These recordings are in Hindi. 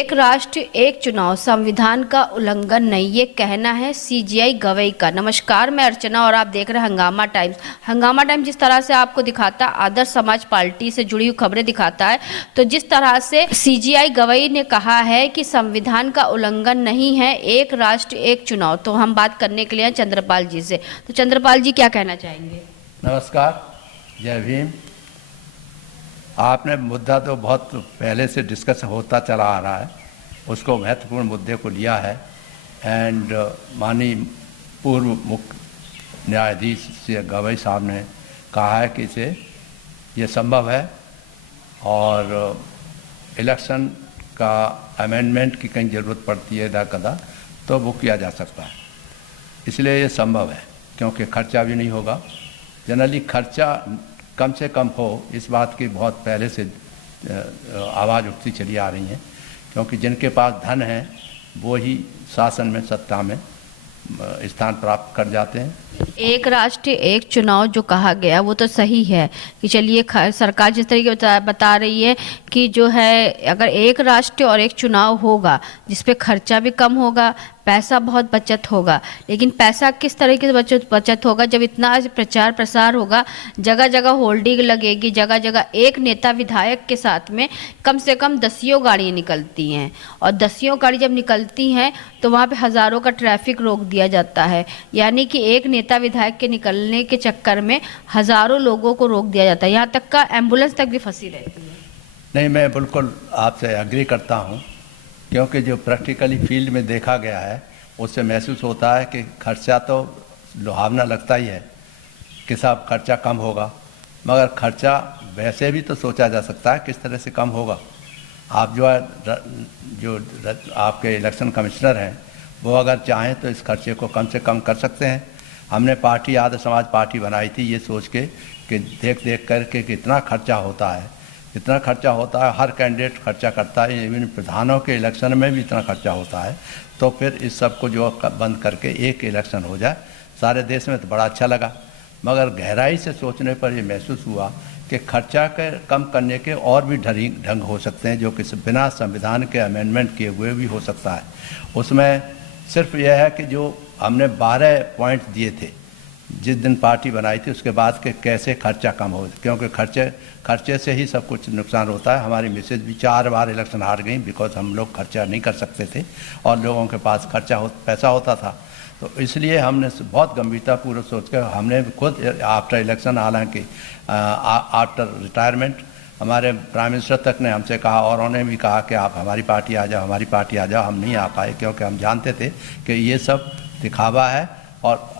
एक राष्ट्र एक चुनाव संविधान का उल्लंघन नहीं, ये कहना है सीजीआई गवई का। नमस्कार, मैं अर्चना और आप देख रहे हैं हंगामा टाइम्स। हंगामा टाइम्स जिस तरह से आपको दिखाता है, आदर्श समाज पार्टी से जुड़ी हुई खबरें दिखाता है, तो जिस तरह से सीजीआई गवई ने कहा है कि संविधान का उल्लंघन नहीं है, एक राष्ट्र एक चुनाव, तो हम बात करने के लिए हैं चंद्रपाल जी से। तो चंद्रपाल जी क्या कहना चाहेंगे? नमस्कार, जय भीम। आपने मुद्दा तो बहुत पहले से डिस्कस होता चला आ रहा है, उसको महत्वपूर्ण मुद्दे को लिया है एंड माननीय पूर्व मुख्य न्यायाधीश श्री गवई साहब ने कहा है कि इसे ये संभव है और इलेक्शन का अमेंडमेंट की कहीं ज़रूरत पड़ती है इधर कदा तो वो किया जा सकता है। इसलिए ये संभव है क्योंकि खर्चा भी नहीं होगा। जनरली खर्चा कम से कम हो, इस बात की बहुत पहले से आवाज़ उठती चली आ रही है, क्योंकि जिनके पास धन है वो ही शासन में, सत्ता में स्थान प्राप्त कर जाते हैं। एक राष्ट्र एक चुनाव जो कहा गया वो तो सही है कि चलिए सरकार जिस तरीके बता रही है कि जो है अगर एक राष्ट्र और एक चुनाव होगा जिसपे खर्चा भी कम होगा, पैसा बहुत बचत होगा, लेकिन पैसा किस तरीके से बचत होगा जब इतना प्रचार प्रसार होगा, जगह जगह होल्डिंग लगेगी, जगह जगह एक नेता विधायक के साथ में कम से कम दसियों गाड़ियाँ निकलती हैं और दसियों गाड़ी जब निकलती हैं तो वहाँ पे हज़ारों का ट्रैफिक रोक दिया जाता है। यानी कि एक नेता विधायक के निकलने के चक्कर में हज़ारों लोगों को रोक दिया जाता है, यहाँ तक का एम्बुलेंस तक भी फंसी रहती है। नहीं, मैं बिल्कुल आपसे एग्री करता हूँ, क्योंकि जो प्रैक्टिकली फील्ड में देखा गया है उससे महसूस होता है कि खर्चा तो लुभावना लगता ही है कि साहब खर्चा कम होगा, मगर खर्चा वैसे भी तो सोचा जा सकता है किस तरह से कम होगा। आप जो आपके इलेक्शन कमिश्नर हैं वो अगर चाहें तो इस खर्चे को कम से कम कर सकते हैं। हमने पार्टी आदर्श समाज पार्टी बनाई थी ये सोच के कि देख देख करके कितना खर्चा होता है, इतना खर्चा होता है, हर कैंडिडेट खर्चा करता है, इवन प्रधानों के इलेक्शन में भी इतना खर्चा होता है, तो फिर इस सब को जो बंद करके एक इलेक्शन हो जाए सारे देश में तो बड़ा अच्छा लगा। मगर गहराई से सोचने पर ये महसूस हुआ कि खर्चा के कम करने के और भी ढंग हो सकते हैं जो कि बिना संविधान के अमेंडमेंट किए हुए भी हो सकता है। उसमें सिर्फ यह है कि जो हमने 12 पॉइंट दिए थे जिस दिन पार्टी बनाई थी, उसके बाद के कैसे खर्चा कम हो, क्योंकि खर्चे से ही सब कुछ नुकसान होता है। हमारी मिसेज भी 4 बार इलेक्शन हार गई बिकॉज हम लोग खर्चा नहीं कर सकते थे और लोगों के पास पैसा होता था। तो इसलिए हमने बहुत गंभीरतापूर्वक सोच कर हमने खुद आफ्टर इलेक्शन, हालांकि आफ्टर रिटायरमेंट हमारे प्राइम मिनिस्टर तक ने हमसे कहा और उन्होंने भी कहा कि आप हमारी पार्टी आ जाओ, हमारी पार्टी आ जाओ। हम नहीं आ पाए क्योंकि हम जानते थे कि ये सब दिखावा है और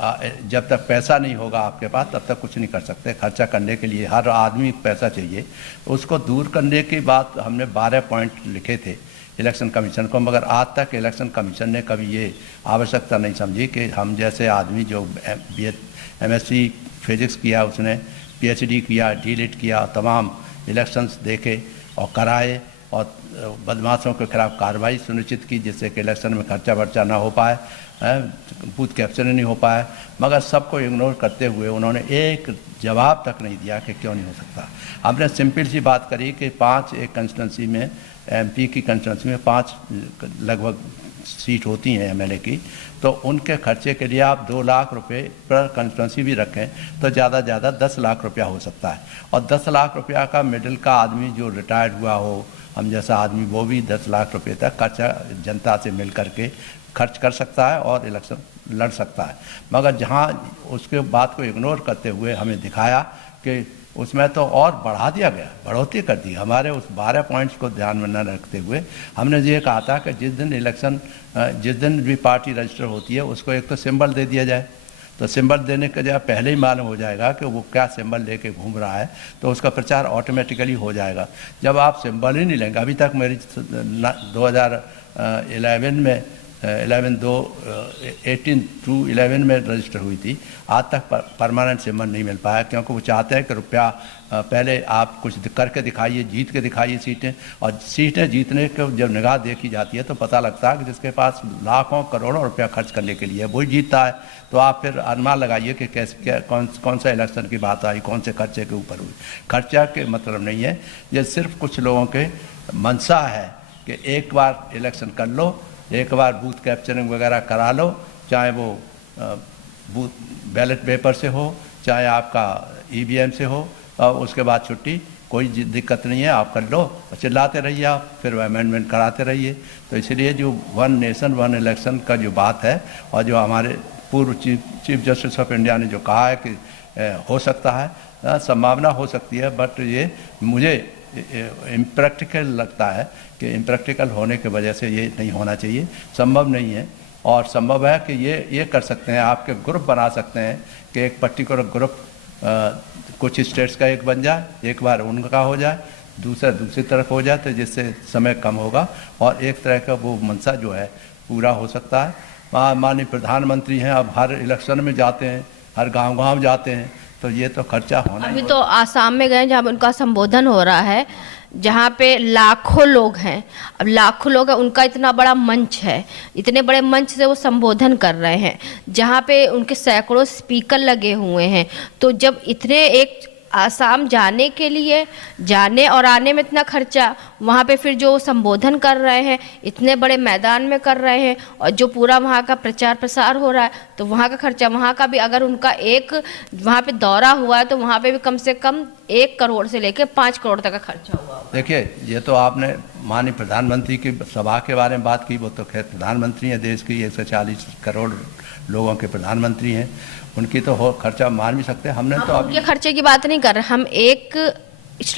जब तक पैसा नहीं होगा आपके पास तब तक कुछ नहीं कर सकते। खर्चा करने के लिए हर आदमी पैसा चाहिए, उसको दूर करने की बात हमने 12 पॉइंट लिखे थे इलेक्शन कमीशन को, मगर आज तक इलेक्शन कमीशन ने कभी ये आवश्यकता नहीं समझी कि हम जैसे आदमी जो MSc फिजिक्स किया, उसने PhD किया, डीलिट किया, तमाम इलेक्शंस देखे और कराए और बदमाशों के खिलाफ कार्रवाई सुनिश्चित की जिससे कि इलेक्शन में खर्चा वर्चा ना हो पाए, बूथ कैप्चर नहीं हो पाए, मगर सबको इग्नोर करते हुए उन्होंने एक जवाब तक नहीं दिया कि क्यों नहीं हो सकता। हमने सिंपल सी बात करी कि 5 एक कंस्टिट्यूंसी में, MP की कंस्टिट्यूंसी में 5 लगभग सीट होती हैं MLA की, तो उनके खर्चे के लिए आप 2 लाख रुपए पर कंस्टिट्यूंसी भी रखें तो ज़्यादा ज़्यादा 10 लाख रुपया हो सकता है। और 10 लाख रुपया का मिडिल का आदमी जो रिटायर्ड हुआ हो, हम जैसा आदमी, वो भी 10 लाख रुपये तक खर्चा जनता से मिल करके खर्च कर सकता है और इलेक्शन लड़ सकता है। मगर जहाँ उसके बात को इग्नोर करते हुए हमें दिखाया कि उसमें तो और बढ़ा दिया गया, बढ़ोतरी कर दी। हमारे उस 12 पॉइंट्स को ध्यान में न रखते हुए हमने ये कहा था कि जिस दिन भी पार्टी रजिस्टर होती है उसको एक तो सिंबल दे दिया जाए, तो सिंबल देने के जब पहले ही मालूम हो जाएगा कि वो क्या सिंबल लेके घूम रहा है तो उसका प्रचार ऑटोमेटिकली हो जाएगा। जब आप सिंबल ही नहीं लेंगे, अभी तक मेरी 2011 में 18/2/11 में रजिस्टर हुई थी, आज तक परमानेंट सिंबल नहीं मिल पाया क्योंकि वो चाहते हैं कि रुपया पहले आप कुछ करके दिखाइए, जीत के दिखाइए सीटें, और सीटें जीतने को जब निगाह देखी जाती है तो पता लगता है कि जिसके पास लाखों करोड़ों रुपया खर्च करने के लिए वही जीतता है। तो आप फिर अनुमान लगाइए कि कैसे कौन सा इलेक्शन की बात आई, कौन से खर्चे के ऊपर हुई। खर्चा के मतलब नहीं है, ये सिर्फ कुछ लोगों के मंशा है कि एक बार इलेक्शन कर लो, एक बार बूथ कैप्चरिंग वगैरह करा लो, चाहे वो बूथ बैलेट पेपर से हो, चाहे आपका ईवीएम से हो, और उसके बाद छुट्टी, कोई दिक्कत नहीं है, आप कर लो, चिल्लाते रहिए आप, फिर अमेंडमेंट कराते रहिए। तो इसलिए जो वन नेशन वन इलेक्शन का जो बात है, और जो हमारे पूर्व चीफ जस्टिस ऑफ इंडिया ने जो कहा है कि हो सकता है, संभावना हो सकती है, बट ये मुझे इम्प्रैक्टिकल लगता है कि इम्प्रैक्टिकल होने की वजह से ये नहीं होना चाहिए, संभव नहीं है। और संभव है कि ये कर सकते हैं, आपके ग्रुप बना सकते हैं कि एक पर्टिकुलर ग्रुप कुछ स्टेट्स का एक बन जाए, एक बार उनका हो जाए, दूसरी तरफ हो जाए, तो जिससे समय कम होगा और एक तरह का वो मंशा जो है पूरा हो सकता है। माननीय प्रधानमंत्री हैं, अब हर इलेक्शन में जाते हैं, हर गांव जाते हैं, तो ये तो खर्चा होना। अभी तो आसाम में गए जहाँ उनका संबोधन हो रहा है, जहाँ पे लाखों लोग हैं। अब लाखों लोग हैं, उनका इतना बड़ा मंच है, इतने बड़े मंच से वो संबोधन कर रहे हैं, जहाँ पे उनके सैकड़ों स्पीकर लगे हुए हैं। तो जब इतने एक आसाम जाने के लिए, जाने और आने में इतना खर्चा, वहाँ पे फिर जो संबोधन कर रहे हैं इतने बड़े मैदान में कर रहे हैं, और जो पूरा वहाँ का प्रचार प्रसार हो रहा है, तो वहाँ का खर्चा, वहाँ का भी अगर उनका एक वहाँ पे दौरा हुआ है तो वहाँ पे भी कम से कम 1 करोड़ से लेकर 5 करोड़ तक का खर्चा हुआ। देखिए, ये तो आपने माननीय प्रधानमंत्री की सभा के बारे में बात की, वो तो खैर प्रधानमंत्री हैं, देश की 140 करोड़ लोगों के प्रधानमंत्री हैं, उनकी तो हो खर्चा मान भी सकते हैं। हमने तो उनके खर्चे की बात नहीं कर रहे, हम एक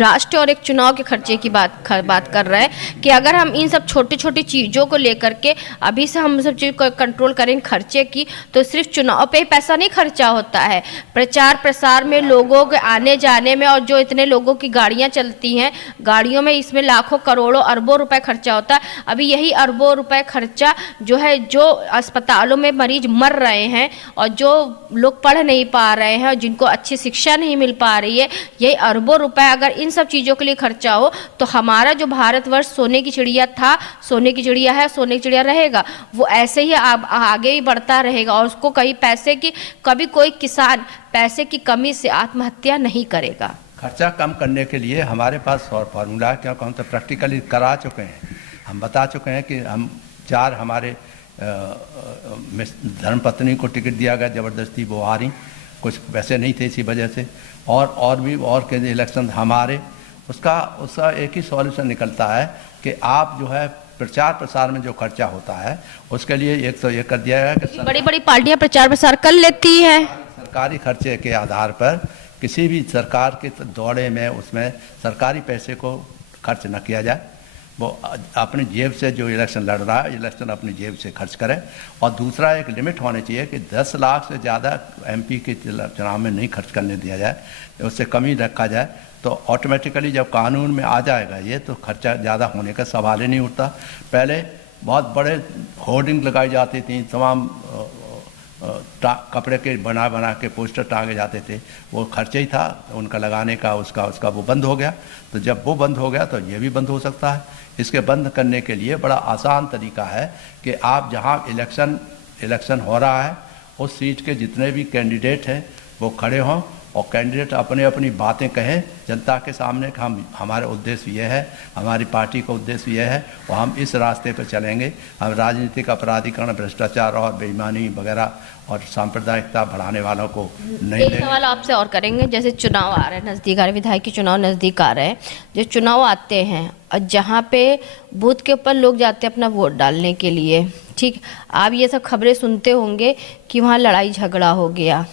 राष्ट्र और एक चुनाव के खर्चे की बात कर रहे हैं कि अगर हम इन सब छोटी छोटी चीज़ों को लेकर के अभी से हम सब चीज़ को कंट्रोल करें खर्चे की, तो सिर्फ चुनाव पे ही पैसा नहीं खर्चा होता है, प्रचार प्रसार में, लोगों के आने जाने में, और जो इतने लोगों की गाड़ियां चलती हैं, गाड़ियों में, इसमें लाखों करोड़ों अरबों रुपए खर्चा होता है। अभी यही अरबों रुपए खर्चा जो है, जो अस्पतालों में मरीज मर रहे हैं और जो लोग पढ़ नहीं पा रहे हैं और जिनको अच्छी शिक्षा नहीं मिल पा रही है, यही अरबों रुपए अगर इन सब चीज़ों के लिए खर्चा हो, तो हमारा जो भारतवर्ष सोने की चिड़िया था, सोने की चिड़िया है, सोने की चिड़िया रहेगा, वो ऐसे ही आगे ही बढ़ता रहेगा। और उसको कभी कोई किसान पैसे की कमी से आत्महत्या नहीं करेगा। खर्चा कम करने के लिए हमारे पास फॉर्मूला है, क्योंकि हम तो प्रैक्टिकली करा चुके हैं, हम बता चुके हैं कि हम 4 हमारे धर्मपत्नी को टिकट दिया गया ज़बरदस्ती, वो आ रही, कुछ पैसे नहीं थे इसी वजह से, और के इलेक्शन हमारे, उसका एक ही सॉल्यूशन निकलता है कि आप जो है प्रचार प्रसार में जो खर्चा होता है उसके लिए एक तो ये कर दिया गया कि बड़ी बड़ी पार्टियां प्रचार प्रसार कर लेती हैं, सरकारी खर्चे के आधार पर किसी भी सरकार के दौरे में उसमें सरकारी पैसे को खर्च न किया जाए, वो अपनी जेब से जो इलेक्शन लड़ रहा है, इलेक्शन अपनी जेब से खर्च करे। और दूसरा एक लिमिट होनी चाहिए कि 10 लाख से ज़्यादा एमपी के चुनाव में नहीं खर्च करने दिया जाए, उससे कम ही रखा जाए, तो ऑटोमेटिकली जब कानून में आ जाएगा ये, तो खर्चा ज़्यादा होने का सवाल ही नहीं उठता। पहले बहुत बड़े होर्डिंग लगाई जाती थी, तमाम कपड़े के बना के पोस्टर टांगे जाते थे, वो खर्चा ही था उनका लगाने का, उसका वो बंद हो गया। तो जब वो बंद हो गया तो ये भी बंद हो सकता है। इसके बंद करने के लिए बड़ा आसान तरीका है कि आप जहां इलेक्शन हो रहा है उस सीट के जितने भी कैंडिडेट हैं वो खड़े हों और कैंडिडेट अपनी बातें कहें जनता के सामने कि हमारा उद्देश्य ये है, हमारी पार्टी का उद्देश्य ये है और हम इस रास्ते पर चलेंगे। हम राजनीतिक अपराधीकरण, भ्रष्टाचार और बेईमानी वगैरह और सांप्रदायिकता बढ़ाने वालों को नहीं। एक सवाल आपसे और करेंगे, जैसे चुनाव आ रहे हैं, नज़दीक आ रहे, विधायक के चुनाव नज़दीक आ रहे हैं, जो चुनाव आते हैं और जहाँ पे बूथ के ऊपर लोग जाते हैं अपना वोट डालने के लिए, ठीक, आप ये सब खबरें सुनते होंगे कि वहाँ लड़ाई झगड़ा हो गया,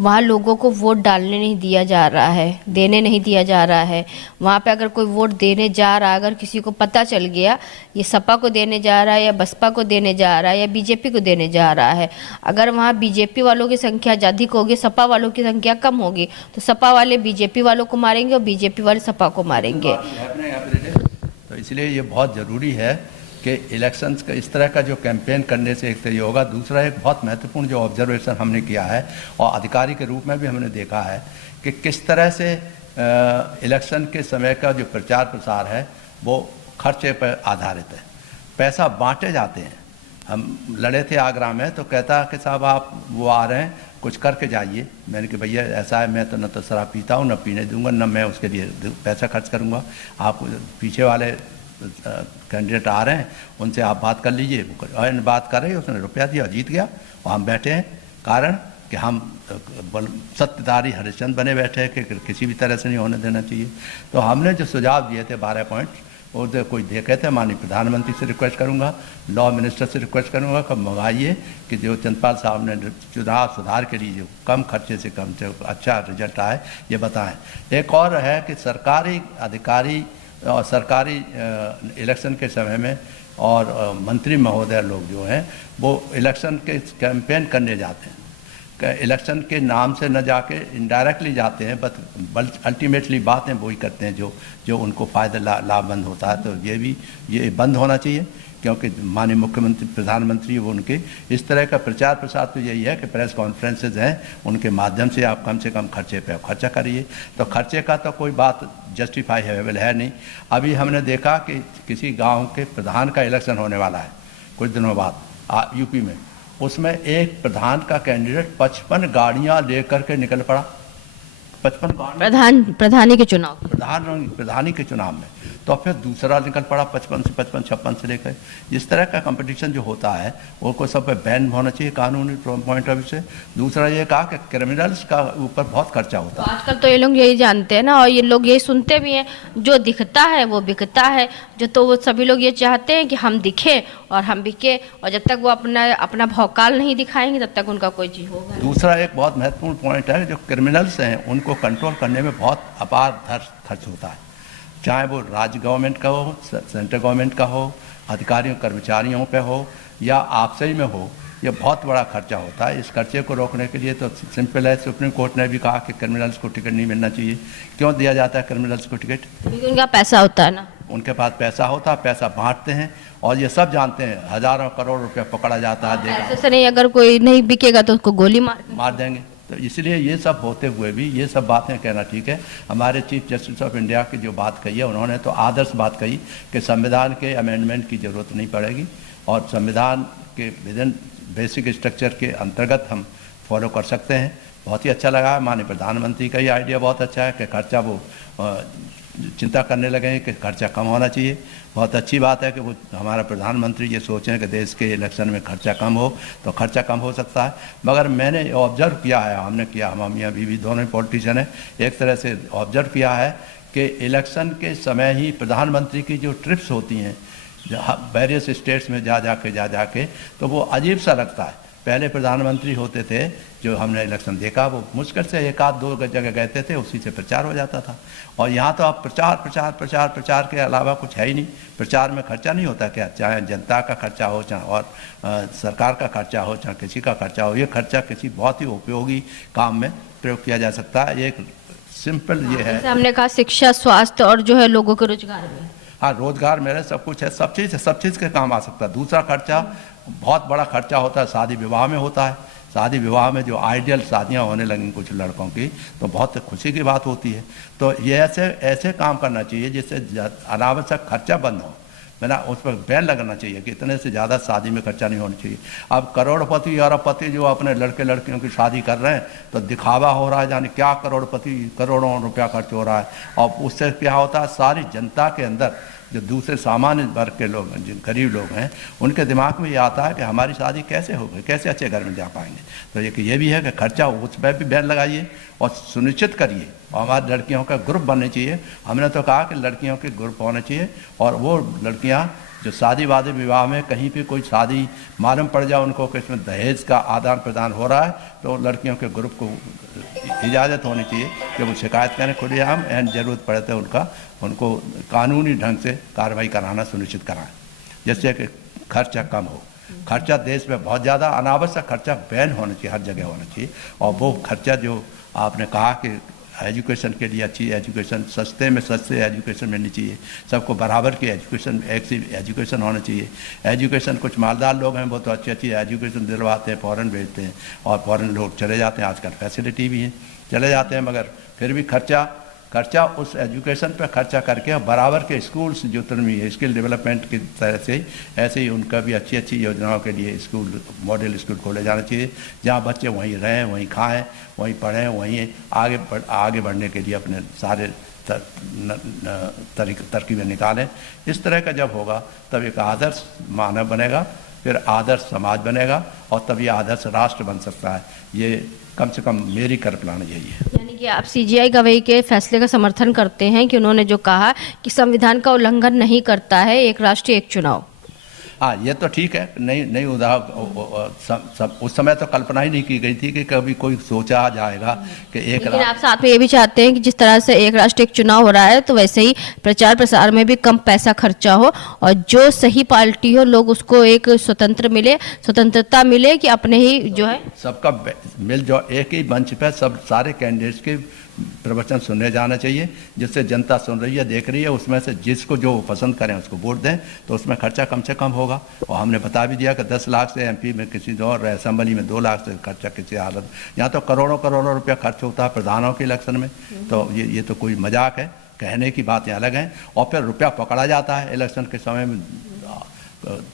वहाँ लोगों को वोट डालने नहीं दिया जा रहा है, देने नहीं दिया जा रहा है। वहाँ पे अगर कोई वोट देने जा रहा है, अगर किसी को पता चल गया ये सपा को देने जा रहा है या बसपा को देने जा रहा है या बीजेपी को देने जा रहा है, अगर वहाँ बीजेपी वालों की संख्या अधिक होगी, सपा वालों की संख्या कम होगी, तो सपा वाले बीजेपी वालों को मारेंगे और बीजेपी वाले सपा को मारेंगे। तो इसलिए ये बहुत ज़रूरी है कि इलेक्शंस का इस तरह का जो कैंपेन करने से एक तो ये होगा। दूसरा एक बहुत महत्वपूर्ण जो ऑब्जर्वेशन हमने किया है और अधिकारी के रूप में भी हमने देखा है कि किस तरह से इलेक्शन के समय का जो प्रचार प्रसार है वो खर्चे पर आधारित है, पैसा बांटे जाते हैं। हम लड़े थे आगरा में, तो कहता कि साहब आप वो आ रहे हैं कुछ करके जाइए। मैंने कि भैया ऐसा है, मैं तो न तो शराब पीता हूँ, न पीने दूंगा, न मैं उसके लिए पैसा खर्च करूँगा। आप पीछे वाले कैंडिडेट आ रहे हैं उनसे आप बात कर लीजिए। बात कर रहे हैं, उसने रुपया दिया, जीत गया और हम बैठे हैं। कारण कि हम सत्यधारी हरिश्चंद्र बने बैठे हैं कि किसी भी तरह से नहीं होने देना चाहिए। तो हमने जो सुझाव दिए थे 12 पॉइंट, वो कोई देखे थे, माननीय प्रधानमंत्री से रिक्वेस्ट करूंगा, लॉ मिनिस्टर से रिक्वेस्ट करूंगा कि मंगाइए कि जो चंद्रपाल साहब ने चुनाव सुधार के लिए जो कम खर्चे से कम से अच्छा रिजल्ट आए ये बताएं। एक और है कि सरकारी अधिकारी और सरकारी इलेक्शन के समय में और मंत्री महोदय लोग जो हैं वो इलेक्शन के कैंपेन करने जाते हैं, इलेक्शन के नाम से न जाके इनडायरेक्टली जाते हैं, बट अल्टीमेटली बातें वही करते हैं जो उनको फ़ायदा लाभबंद होता है। तो ये बंद होना चाहिए, क्योंकि माननीय मुख्यमंत्री प्रधानमंत्री वो उनके इस तरह का प्रचार प्रसार तो यही है कि प्रेस कॉन्फ्रेंसेज हैं, उनके माध्यम से आप कम से कम खर्चे पे खर्चा करिए। तो खर्चे का तो कोई बात जस्टिफाइबल है नहीं। अभी हमने देखा कि किसी गांव के प्रधान का इलेक्शन होने वाला है कुछ दिनों बाद यूपी में, उसमें एक प्रधान का कैंडिडेट 55 गाड़ियां लेकर के निकल पड़ा। 55 प्रधानी के चुनाव प्रधानी के चुनाव में, तो फिर दूसरा निकल पड़ा 55 से 56 से लेकर। इस तरह का कंपटीशन जो होता है वो को सब पे बैन होना चाहिए कानूनी पॉइंट ऑफ व्यू से। दूसरा ये कहा कि क्रिमिनल्स का ऊपर बहुत खर्चा होता है। आजकल तो ये लोग यही जानते हैं ना, और ये लोग यही सुनते भी हैं, जो दिखता है वो बिकता है। जो तो वो सभी लोग ये चाहते हैं कि हम दिखे और हम बिके, और जब तक वो अपना भौकाल नहीं दिखाएंगे तब तक उनका कोई चीज होगा। दूसरा एक बहुत महत्वपूर्ण पॉइंट है, जो क्रिमिनल्स हैं उनको कंट्रोल करने में बहुत अपार खर्च होता है, चाहे वो राज्य गवर्नमेंट का हो, सेंट्रल गवर्नमेंट का हो, अधिकारियों कर्मचारियों पे हो या आपसे ही में हो, ये बहुत बड़ा खर्चा होता है। इस खर्चे को रोकने के लिए तो सिंपल है, सुप्रीम कोर्ट ने भी कहा कि क्रिमिनल्स को टिकट नहीं मिलना चाहिए। क्यों दिया जाता है क्रिमिनल्स को टिकट? क्योंकि उनका पैसा होता है ना, उनके पास पैसा होता है, पैसा बांटते हैं, और ये सब जानते हैं हजारों करोड़ रुपया पकड़ा जाता है। ऐसे से नहीं, अगर कोई नहीं बिकेगा तो उसको गोली मार देंगे। तो इसलिए ये सब होते हुए भी ये सब बातें कहना ठीक है। हमारे चीफ जस्टिस ऑफ इंडिया की जो बात कही है, उन्होंने तो आदर्श बात कही कि संविधान के अमेंडमेंट की ज़रूरत नहीं पड़ेगी और संविधान के विदिन बेसिक स्ट्रक्चर के अंतर्गत हम फॉलो कर सकते हैं। बहुत ही अच्छा लगा, माननीय प्रधानमंत्री का ये आइडिया बहुत अच्छा है कि खर्चा वो चिंता करने लगे हैं कि खर्चा कम होना चाहिए। बहुत अच्छी बात है कि वो हमारा प्रधानमंत्री ये सोचें कि देश के इलेक्शन में खर्चा कम हो, तो खर्चा कम हो सकता है। मगर मैंने ऑब्जर्व किया है, हमने किया, हम मियाँ बीवी दोनों पॉलिटिशियन हैं, एक तरह से ऑब्जर्व किया है कि इलेक्शन के समय ही प्रधानमंत्री की जो ट्रिप्स होती हैं वेरियस स्टेट्स में जा जाके तो वो अजीब सा लगता है। पहले प्रधानमंत्री होते थे जो हमने इलेक्शन देखा, वो मुश्किल से एक आध दो जगह गए थे, उसी से प्रचार हो जाता था। और यहाँ तो आप प्रचार के अलावा कुछ है ही नहीं। प्रचार में खर्चा नहीं होता क्या, चाहे जनता का खर्चा हो, चाहे और सरकार का खर्चा हो, चाहे किसी का खर्चा हो, ये खर्चा किसी बहुत ही उपयोगी काम में प्रयोग किया जा सकता है। एक सिंपल ये है, हमने कहा शिक्षा, स्वास्थ्य और जो है लोगों के रोजगार में, हाँ रोजगार मेरे सब कुछ है, सब चीज़ के काम आ सकता है। दूसरा खर्चा बहुत बड़ा खर्चा होता है, शादी विवाह में होता है। शादी विवाह में जो आइडियल शादियां होने लगी कुछ लड़कों की, तो बहुत खुशी की बात होती है। तो ये ऐसे काम करना चाहिए जिससे अनावश्यक खर्चा बंद हो, मैंने उस पर बैन लगना चाहिए कि इतने से ज़्यादा शादी में खर्चा नहीं होना चाहिए। अब करोड़पति अरबपति जो अपने लड़के लड़कियों की शादी कर रहे हैं, तो दिखावा हो रहा है, यानी क्या करोड़ों रुपया खर्च हो रहा है। और उससे क्या होता है, सारी जनता के अंदर जो दूसरे सामान्य वर्ग के लोग हैं, जो गरीब लोग हैं, उनके दिमाग में ये आता है कि हमारी शादी कैसे होगी, कैसे अच्छे घर में जा पाएंगे। तो ये भी है कि खर्चा उस पर भी बैन लगाइए और सुनिश्चित करिए। और हमारी लड़कियों का ग्रुप बनने चाहिए। हमने तो कहा कि लड़कियों के ग्रुप होने चाहिए, और वो लड़कियां जो शादी वादी विवाह में कहीं भी कोई शादी मालूम पड़ जाए उनको कि इसमें दहेज का आदान प्रदान हो रहा है, तो लड़कियों के ग्रुप को इजाज़त होनी चाहिए कि वो शिकायत करें खुलेआम, एंड ज़रूरत पड़े तो उनको कानूनी ढंग से कार्रवाई कराना सुनिश्चित कराएं, जिससे कि खर्चा कम हो। खर्चा देश में बहुत ज़्यादा अनावश्यक खर्चा बैन होना चाहिए, हर जगह होना चाहिए। और वो खर्चा जो आपने कहा कि एजुकेशन के लिए अच्छी एजुकेशन, सस्ते में सस्ते एजुकेशन मिलनी चाहिए, सबको बराबर की एजुकेशन, एक सी एजुकेशन होना चाहिए। एजुकेशन कुछ मालदार लोग हैं वो तो अच्छी एजुकेशन दिलवाते हैं, फ़ॉरेन भेजते हैं, और फ़ॉरेन लोग चले जाते हैं, आजकल फैसिलिटी भी है, चले जाते हैं, मगर फिर भी खर्चा उस एजुकेशन पर खर्चा करके बराबर के स्कूल्स जो है स्किल डेवलपमेंट की तरह से, ऐसे ही उनका भी अच्छी योजनाओं के लिए स्कूल, मॉडल स्कूल खोले जाने चाहिए, जहाँ बच्चे वहीं रहें, वहीं खाएं, वहीं पढ़ें, वहीं आगे बढ़ने के लिए अपने सारे तरकीबें निकालें। इस तरह का जब होगा तब एक आदर्श मानव बनेगा, फिर आदर्श समाज बनेगा और तब ये आदर्श राष्ट्र बन सकता है। ये कम से कम मेरी कल्पना यही है। यानी कि आप सीजीआई गवई के फैसले का समर्थन करते हैं कि उन्होंने जो कहा कि संविधान का उल्लंघन नहीं करता है एक राष्ट्र एक चुनाव। हाँ, ये तो ठीक है। नहीं उस समय तो कल्पना ही नहीं की गई थी कि कभी कोई सोचा जाएगा कि एक लेकिन आप साथ में ये भी चाहते हैं कि जिस तरह से एक राष्ट्र एक चुनाव हो रहा है तो वैसे ही प्रचार प्रसार में भी कम पैसा खर्चा हो और जो सही पार्टी हो लोग उसको एक स्वतंत्रता मिले कि अपने ही जो है सबका मिल जो एक ही मंच पे सब सारे कैंडिडेट्स के प्रवचन सुनने जाना चाहिए, जिससे जनता सुन रही है, देख रही है, उसमें से जिसको जो पसंद करें उसको वोट दें, तो उसमें खर्चा कम से कम होगा। और हमने बता भी दिया कि 10 लाख से एमपी में किसी और असेंबली में 2 लाख से खर्चा किसी हालत, यहाँ तो करोड़ों रुपया खर्च होता है प्रधानों के इलेक्शन में। तो ये तो कोई मजाक है, कहने की बातें अलग हैं। और फिर रुपया पकड़ा जाता है इलेक्शन के समय में,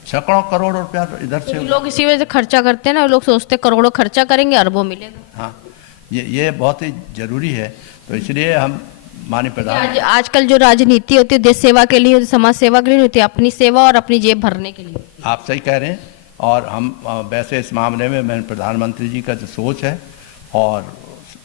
सैकड़ों करोड़ रुपया इधर से लोग इसी वजह से खर्चा करते हैं ना, लोग सोचते करोड़ों खर्चा करेंगे अरबों मिलेगा। हाँ, ये बहुत ही जरूरी है। तो इसलिए हम माननीय प्रधान आजकल जो राजनीति होती है देश सेवा के लिए, समाज सेवा के लिए होती है, अपनी सेवा और अपनी जेब भरने के लिए। आप सही कह रहे हैं। और हम वैसे इस मामले में मैं प्रधानमंत्री जी का जो सोच है, और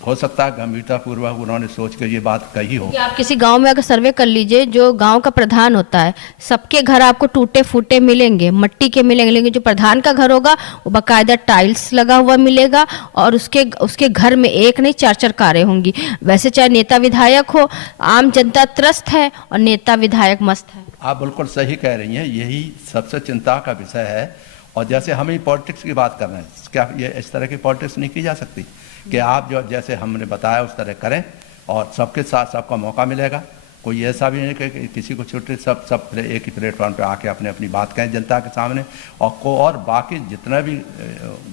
हो सकता है गंभीरतापूर्वक उन्होंने सोच कर ये बात कही हो। आप किसी गांव में अगर सर्वे कर लीजिए, जो गांव का प्रधान होता है सबके घर आपको टूटे फूटे मिलेंगे, मट्टी के मिलेंगे, लेकिन जो प्रधान का घर होगा वो बाकायदा टाइल्स लगा हुआ मिलेगा और उसके घर में एक नहीं 4-4 कारें होंगी। वैसे चाहे नेता विधायक हो, आम जनता त्रस्त है और नेता विधायक मस्त है। आप बिल्कुल सही कह रही हैं, यही सबसे चिंता का विषय है। और जैसे हम ही पॉलिटिक्स की बात कर रहे हैं, क्या ये इस तरह की पॉलिटिक्स नहीं की जा सकती कि आप जो जैसे हमने बताया उस तरह करें और सबके साथ सबका मौका मिलेगा। कोई ऐसा भी नहीं कि किसी को छूटे, सब एक ही प्लेटफॉर्म पे आके अपनी बात कहें जनता के सामने। और बाकी जितना भी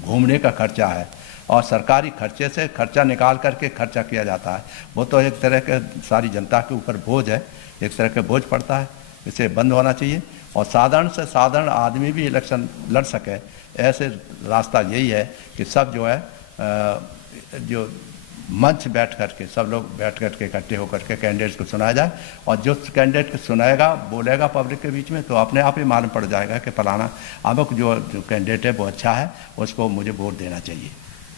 घूमने का खर्चा है और सरकारी खर्चे से खर्चा निकाल करके खर्चा किया जाता है, वो तो एक तरह के सारी जनता के ऊपर बोझ है, एक तरह का बोझ पड़ता है। इसे बंद होना चाहिए और साधारण से साधारण आदमी भी इलेक्शन लड़ सके, ऐसे रास्ता यही है कि सब जो है जो मंच बैठ करके सब लोग बैठ करके इकट्ठे होकर के कैंडिडेट्स को सुनाया जाए। और जो कैंडिडेट को सुनाएगा बोलेगा पब्लिक के बीच में, तो अपने आप ही मालूम पड़ जाएगा कि फलाना अमुक जो कैंडिडेट है वो अच्छा है, उसको मुझे वोट देना चाहिए।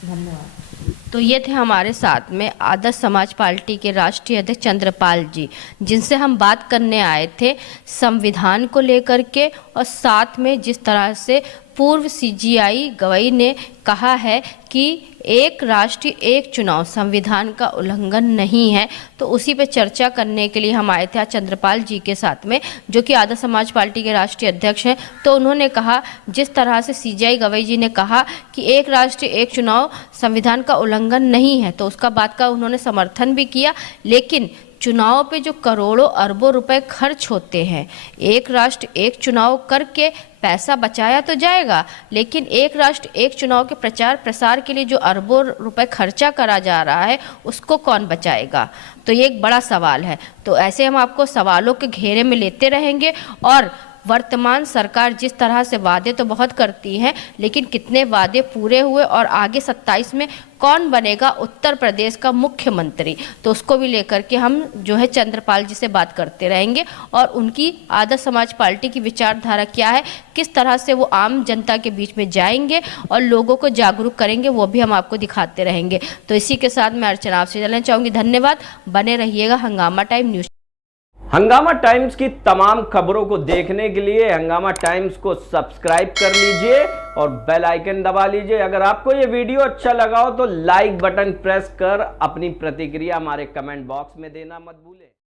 धन्यवाद। तो ये थे हमारे साथ में आदर्श समाज पार्टी के राष्ट्रीय अध्यक्ष चंद्रपाल जी, जिनसे हम बात करने आए थे संविधान को लेकर के और साथ में जिस तरह से पूर्व सीजीआई गवई ने कहा है कि एक राष्ट्र एक चुनाव संविधान का उल्लंघन नहीं है, तो उसी पे चर्चा करने के लिए हम आए थे आज चंद्रपाल जी के साथ में, जो कि आदर्श समाज पार्टी के राष्ट्रीय अध्यक्ष हैं। तो उन्होंने कहा जिस तरह से सीजीआई गवई जी ने कहा कि एक राष्ट्र एक चुनाव संविधान का उल्लंघन नहीं है, तो उसका बात का उन्होंने समर्थन भी किया। लेकिन चुनाव पे जो करोड़ों अरबों रुपए खर्च होते हैं, एक राष्ट्र एक चुनाव करके पैसा बचाया तो जाएगा, लेकिन एक राष्ट्र एक चुनाव के प्रचार प्रसार के लिए जो अरबों रुपए खर्चा करा जा रहा है उसको कौन बचाएगा? तो ये एक बड़ा सवाल है। तो ऐसे हम आपको सवालों के घेरे में लेते रहेंगे और वर्तमान सरकार जिस तरह से वादे तो बहुत करती है, लेकिन कितने वादे पूरे हुए और आगे 27 में कौन बनेगा उत्तर प्रदेश का मुख्यमंत्री, तो उसको भी लेकर के हम जो है चंद्रपाल जी से बात करते रहेंगे और उनकी आदर्श समाज पार्टी की विचारधारा क्या है, किस तरह से वो आम जनता के बीच में जाएंगे और लोगों को जागरूक करेंगे, वो भी हम आपको दिखाते रहेंगे। तो इसी के साथ मैं अर्चना आपसे जानना चाहूँगी। धन्यवाद, बने रहिएगा हंगामा टाइम न्यूज। हंगामा टाइम्स की तमाम खबरों को देखने के लिए हंगामा टाइम्स को सब्सक्राइब कर लीजिए और बेल आइकन दबा लीजिए। अगर आपको ये वीडियो अच्छा लगा हो तो लाइक बटन प्रेस कर अपनी प्रतिक्रिया हमारे कमेंट बॉक्स में देना मत भूलें।